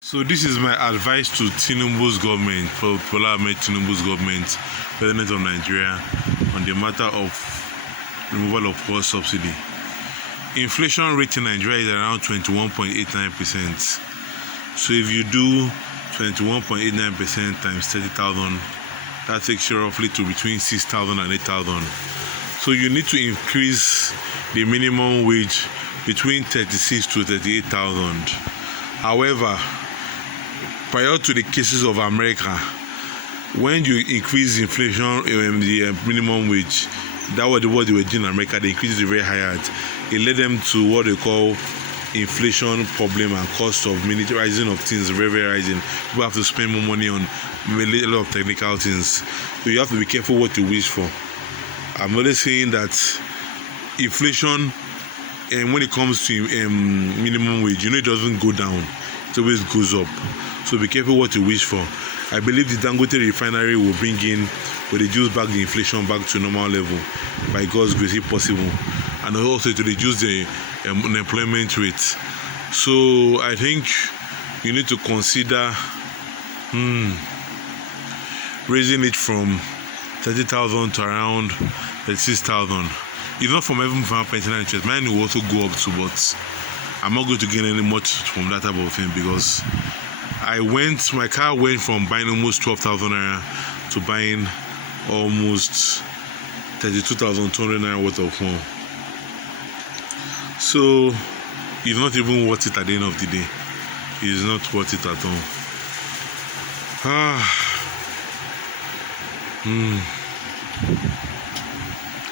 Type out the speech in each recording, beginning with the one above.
So this is my advice to Tinubu's government, for Bola Ahmed Tinubu's government, President of Nigeria, on the matter of removal of fuel subsidy. Inflation rate in Nigeria is around 21.89%. So if you do 21.89% times 30,000, that takes you roughly to between 6,000 and 8,000. So you need to increase the minimum wage between 36 to 38,000. However, prior to the cases of America, when you increase inflation, the minimum wage, that was what they were doing in America. They increased it very high. It led them to what they call inflation problem and cost of rising of things, very, very rising. People have to spend more money on a lot of technical things. So you have to be careful what you wish for. I'm always saying that inflation, and when it comes to minimum wage, it doesn't go down. It always goes up. So be careful what you wish for. I believe the Dangote refinery will reduce back the inflation back to normal level by God's grace if possible, and also to reduce the unemployment rate. So I think you need to consider raising it from 30,000 to around 36,000. It's not from even from pension interest. Mine will also go up too, but I'm not going to gain any much from that type of thing, because my car went from buying almost 12,000 naira to buying almost 32,200 naira worth of phone. So it's not even worth it at the end of the day. It's not worth it at all.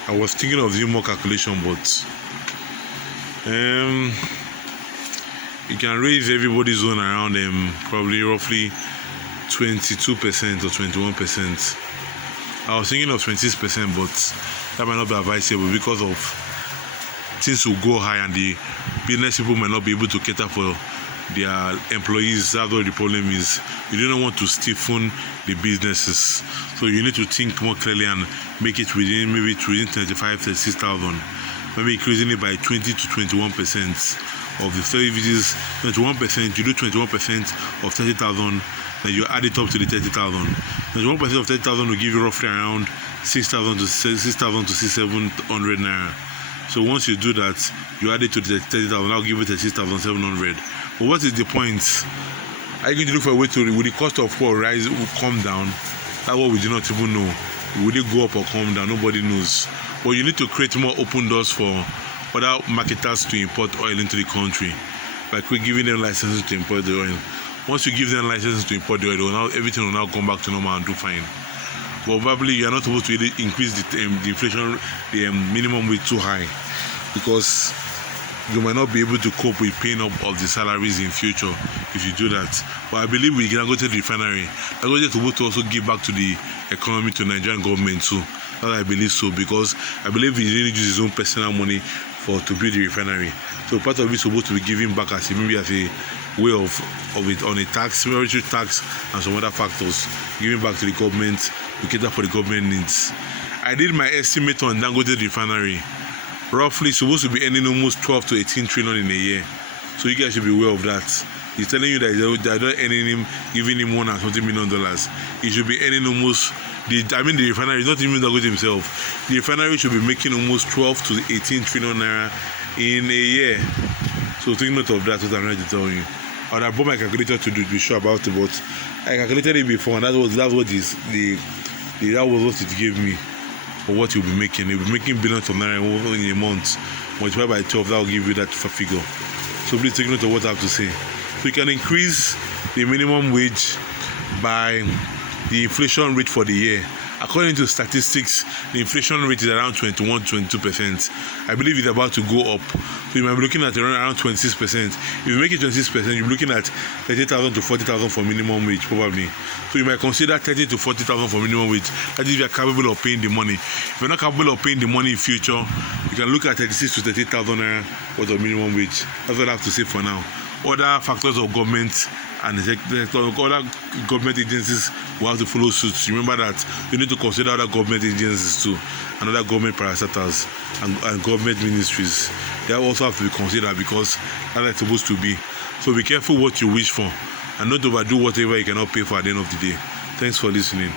I was thinking of doing more calculation, but you can raise everybody's own around probably roughly 22% or 21%. I was thinking of 26%, but that might not be advisable because of things will go high and the business people might not be able to cater for their employees. That's what the problem is. You don't want to stiffen the businesses, so you need to think more clearly and make it within 36,000, maybe increasing it by 20 to 21% of the services. 21%, you do 21% of 30,000, then you add it up to the 30,000. 21% of 30,000 will give you roughly around 6,000 to 6,700 naira. So once you do that, you add it to the 30,000, I'll give it 6,700. But what is the point? Are you going to look for a way to, will the cost of fuel rise, will come down? That's what we do not even know. Will it go up or come down? Nobody knows. But you need to create more open doors for other marketers to import oil into the country by giving them licenses to import the oil. Once you give them licenses to import the oil, everything will now come back to normal and do fine. But probably you are not supposed to really increase the inflation, the minimum wage too high, because you might not be able to cope with paying up of the salaries in future if you do that. But I believe we can go to the refinery. I'm going to also give back to the economy, to Nigerian government too. That I believe so, because I believe he really uses his own personal money to build the refinery. So part of it is supposed to be given back as maybe as a way of it on a tax, military tax, and some other factors, giving back to the government to cater for the government needs. I did my estimate on Dangote refinery. Roughly supposed to be earning almost 12 to 18 trillion in a year. So you guys should be aware of that. He's telling you that they're not earning him, giving him $1 and something million. He should be earning almost the refinery is not even Dangote himself. The refinery should be making almost 12 to 18 trillion naira in a year. So take note of that, what I'm trying to tell you. I would have bought my calculator to be sure about it, but I calculated it before, and that was what it gave me for what you'll be making. You'll be making billions of naira in a month. Multiplied by 12, that will give you that figure. So please take note of what I have to say. So you can increase the minimum wage by the inflation rate for the year. According to statistics, the inflation rate is around 21-22%. I believe it's about to go up. So you might be looking at around 26%. If you make it 26%, you're looking at 30,000 to 40,000 for minimum wage, probably. So you might consider 30 to 40,000 for minimum wage. That is if you are capable of paying the money. If you're not capable of paying the money in future, you can look at 36 to 30,000 worth of minimum wage. That's what I have to say for now. Other factors of government and other government agencies will have to follow suit. Remember that you need to consider other government agencies too, and other government parastatals and government ministries. They also have to be considered, because that's supposed to be. So be careful what you wish for. and not overdo whatever you cannot pay for at the end of the day. Thanks for listening.